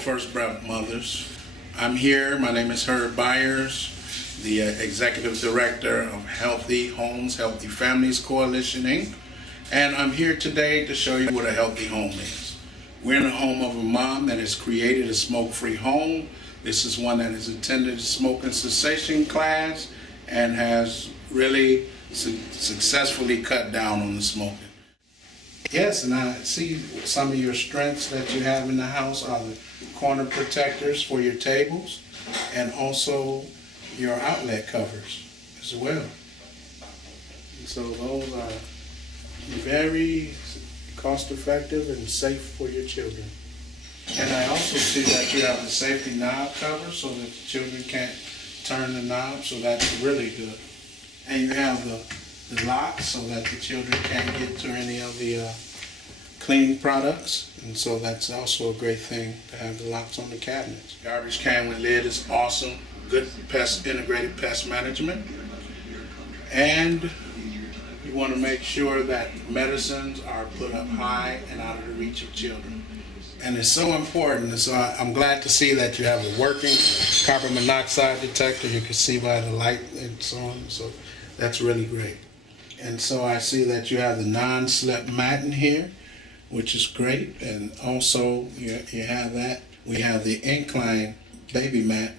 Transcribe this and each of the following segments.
First Breath Mothers. I'm here. My name is Herb Byers, the Executive Director of Healthy Homes, Healthy Families Coalition, Inc. And I'm here today to show you what a healthy home is. We're in the home of a mom that has created a smoke-free home. This is one that has attended a smoking cessation class and has really successfully cut down on the smoking. Yes, and I see some of your strengths that you have in the house are the corner protectors for your tables and also your outlet covers as well. So those are very cost-effective and safe for your children. And I also see that you have the safety knob cover so that the children can't turn the knob, so that's really good. And you have the lock so that the children can't get to any of the cleaning products, and so that's also a great thing to have the locks on the cabinets. Garbage can with lid is awesome. Good integrated pest management. And you want to make sure that medicines are put up high and out of the reach of children. And it's so important, so I'm glad to see that you have a working carbon monoxide detector. You can see by the light and so on, so that's really great. And so I see that you have the non-slip mat in here, which is great. And also you have that. We have the incline baby mat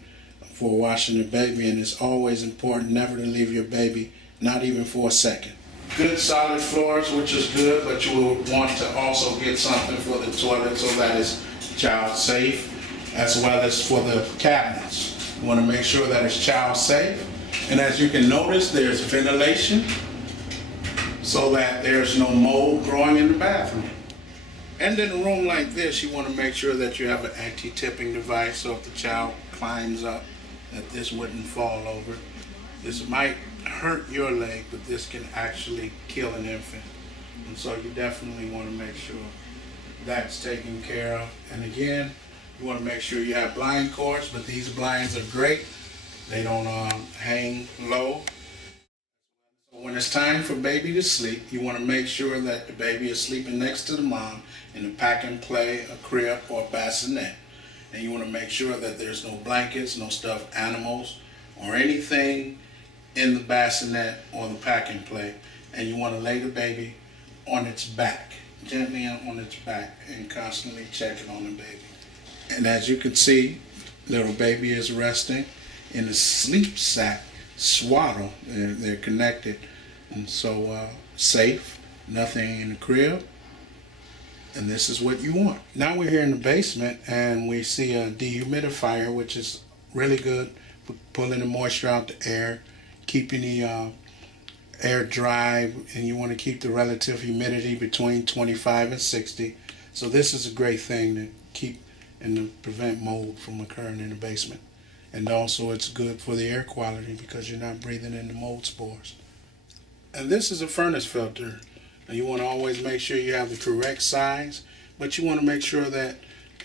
for washing the baby, and it's always important never to leave your baby, not even for a second. Good solid floors, which is good, but you will want to also get something for the toilet so that it's child safe, as well as for the cabinets. You want to make sure that it's child safe. And as you can notice, there's ventilation so that there's no mold growing in the bathroom. And in a room like this, you want to make sure that you have an anti-tipping device so if the child climbs up, that this wouldn't fall over. This might hurt your leg, but this can actually kill an infant. And so you definitely want to make sure that's taken care of. And again, you want to make sure you have blind cords, but these blinds are great. They don't hang low. When it's time for baby to sleep, you want to make sure that the baby is sleeping next to the mom in a pack and play, a crib, or a bassinet. And you want to make sure that there's no blankets, no stuffed animals, or anything in the bassinet or the pack and play. And you want to lay the baby on its back, gently on its back, and constantly checking on the baby. And as you can see, little baby is resting in a sleep sack swaddle. They're connected, and so safe, nothing in the crib, and this is what you want. Now we're here in the basement and we see a dehumidifier, which is really good for pulling the moisture out the air, keeping the air dry, and you want to keep the relative humidity between 25 and 60. So this is a great thing to keep and to prevent mold from occurring in the basement. And also it's good for the air quality because you're not breathing in the mold spores. And this is a furnace filter. And you want to always make sure you have the correct size, but you want to make sure that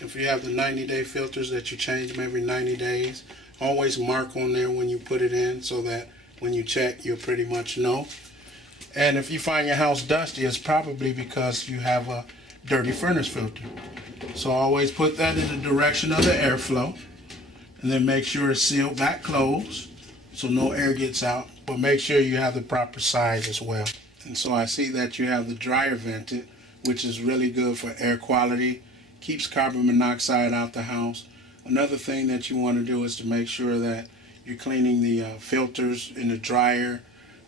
if you have the 90-day filters that you change them every 90 days, always mark on there when you put it in so that when you check, you'll pretty much know. And if you find your house dusty, it's probably because you have a dirty furnace filter. So always put that in the direction of the airflow. And then make sure it's sealed back closed so no air gets out, but make sure you have the proper size as well. And so I see that you have the dryer vented, which is really good for air quality, keeps carbon monoxide out the house. Another thing that you want to do is to make sure that you're cleaning the filters in the dryer,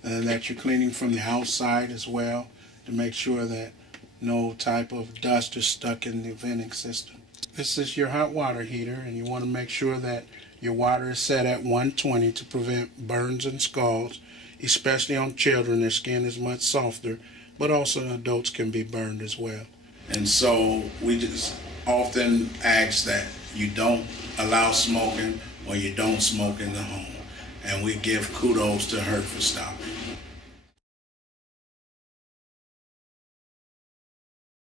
and that you're cleaning from the outside as well to make sure that no type of dust is stuck in the venting system. This is your hot water heater, and you want to make sure that your water is set at 120 to prevent burns and scalds, especially on children. Their skin is much softer, but also adults can be burned as well. And so we just often ask that you don't allow smoking or you don't smoke in the home. And we give kudos to Herb for stopping.